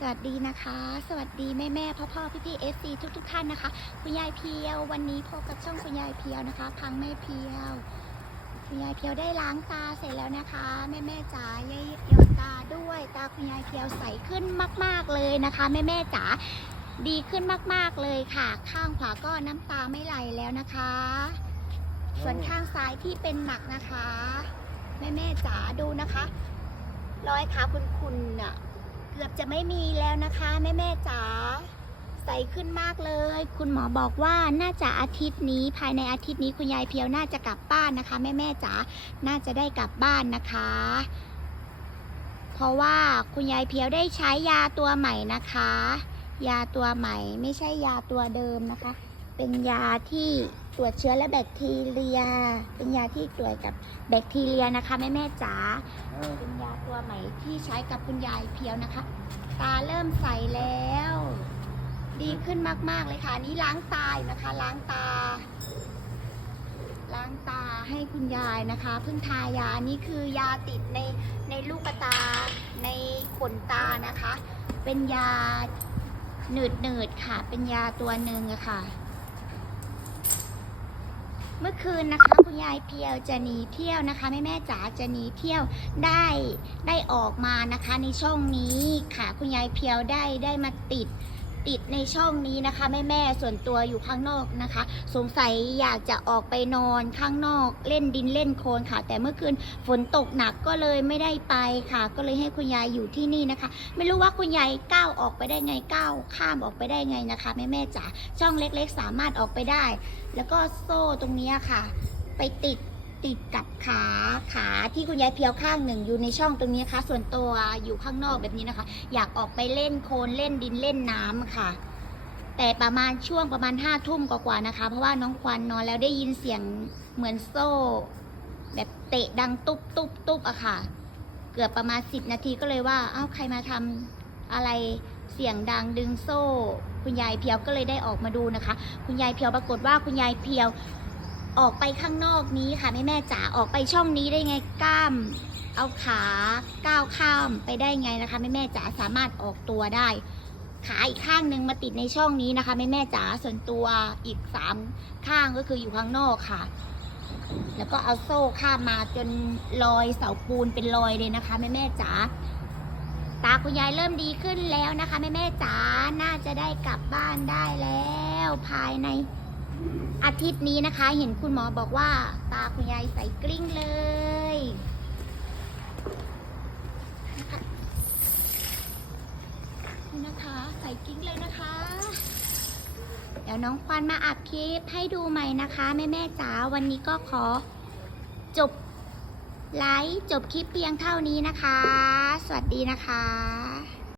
สวัสดีนะคะ สวัสดีแม่แม่พ่อพ่อพี่พี่เอฟซีทุกทุกท่านนะคะ คุณยายเพียววันนี้พบกับช่องคุณยายเพียวนะคะพังแม่เพียว คุณยายเพียวได้ล้างตาเสร็จแล้วนะคะ แม่แม่จ๋าเยหยดตาด้วย ตาคุณยายเพียวใสขึ้นมาก ๆเลยนะคะ แม่แม่จ๋าดีขึ้นมาก ๆเลยค่ะ ข้างขวาก็น้ำตาไม่ไหลแล้วนะคะ ส่วนข้างซ้ายที่เป็นหนักนะคะ แม่แม่จ๋าดูนะคะรอยขาคุณๆน่ะ เกือบจะไม่มีแล้วนะคะแม่แม่จ๋าใสขึ้นมากเลย คุณหมอบอกว่าน่าจะอาทิตย์นี้ภายในอาทิตย์นี้คุณยายเพียวน่าจะกลับบ้านนะคะ แม่แม่จ๋าน่าจะได้กลับบ้านนะคะ เพราะว่าคุณยายเพียวได้ใช้ยาตัวใหม่นะคะ ยาตัวใหม่ไม่ใช่ยาตัวเดิมนะคะ เป็นยาที่ตรวจเชื้อและแบคทีเรีย เป็นยาที่ตรวจกับแบคทีเรียนะคะแม่แม่จ๋า เป็นยาตัวใหม่ที่ใช้กับคุณยายเพียวนะคะ ตาเริ่มใสแล้ว ดีขึ้นมาก ๆ เลยค่ะ นี้ล้างตาอยู่นะคะ ล้างตา ล้างตาให้คุณยายนะคะ เพิ่งทายานนี้คือยาติดในในลูกตา ในขนตานะคะ เป็นยาหนืดหนืดๆค่ะ เป็นยาตัวหนึ่งอะค่ะ เมื่อคืนนะคะคุณยายเพียวจะหนีเที่ยวนะคะแม่แม่จ๋าจะหนีเที่ยวได้ได้ออกมานะคะในช่องนี้ค่ะ คุณยายเพียวได้ได้มาติด ติดในช่องนี้นะคะแม่แม่ส่วนตัวอยู่ข้างนอกนะคะ สงสัยอยากจะออกไปนอนข้างนอกเล่นดินเล่นโคลนค่ะ แต่เมื่อคืนฝนตกหนักก็เลยไม่ได้ไปค่ะ ก็เลยให้คุณยายอยู่ที่นี่นะคะ ไม่รู้ว่าคุณยายก้าวออกไปได้ไงก้าวข้ามออกไปได้ไงนะคะแม่แม่จ๋าช่องเล็กๆ สามารถออกไปได้ แล้วก็โซ่ตรงนี้ค่ะ ไปติด ติดกับขาขาที่คุณยายเพียวข้างหนึ่งอยู่ในช่องตรงนี้นะคะ ส่วนตัวอยู่ข้างนอกแบบนี้นะคะ อยากออกไปเล่นโคลนเล่นดินเล่นน้ำค่ะ แต่ประมาณช่วงประมาณห้าทุ่มกว่าๆนะคะ เพราะว่าน้องควันนอนแล้วได้ยินเสียงเหมือนโซ่ แบบเตะดังตุ๊บตุ๊บตุ๊บอะค่ะ เกือบประมาณสิบนาทีก็เลยว่า เอ้าใครมาทำอะไรเสียงดังดึงโซ่ คุณยายเพียวก็เลยได้ออกมาดูนะคะ คุณยายเพียวปรากฏว่าคุณยายเพียว ออกไปข้างนอกนี้ค่ะแม่แม่จ๋าออกไปช่องนี้ได้ไงกล้าม เอาขาก้าวข้ามไปได้ไงนะคะแม่แม่จ๋าสามารถออกตัวได้ ขาอีกข้างหนึ่งมาติดในช่องนี้นะคะแม่แม่จ๋าส่วนตัวอีกสามข้างก็คืออยู่ข้างนอกค่ะ แล้วก็เอาโซ่ข้ามมาจนรอยเสาปูนเป็นรอยเลยนะคะแม่แม่จ๋าตาคุณยายเริ่มดีขึ้นแล้วนะคะแม่แม่จ๋าน่าจะได้กลับบ้านได้แล้ว ภายใน อาทิตย์นี้นะคะ เห็นคุณหมอบอกว่า ตาคุณยายใสกลิ้งเลยนะคะนี่นะคะใส่กลิ้งเลยนะคะ เดี๋ยวน้องควันมาอัดคลิปให้ดูใหม่นะคะแม่แม่จ๋าวันนี้ก็ขอจบไลฟ์จบคลิปเพียงเท่านี้นะคะ สวัสดีนะคะ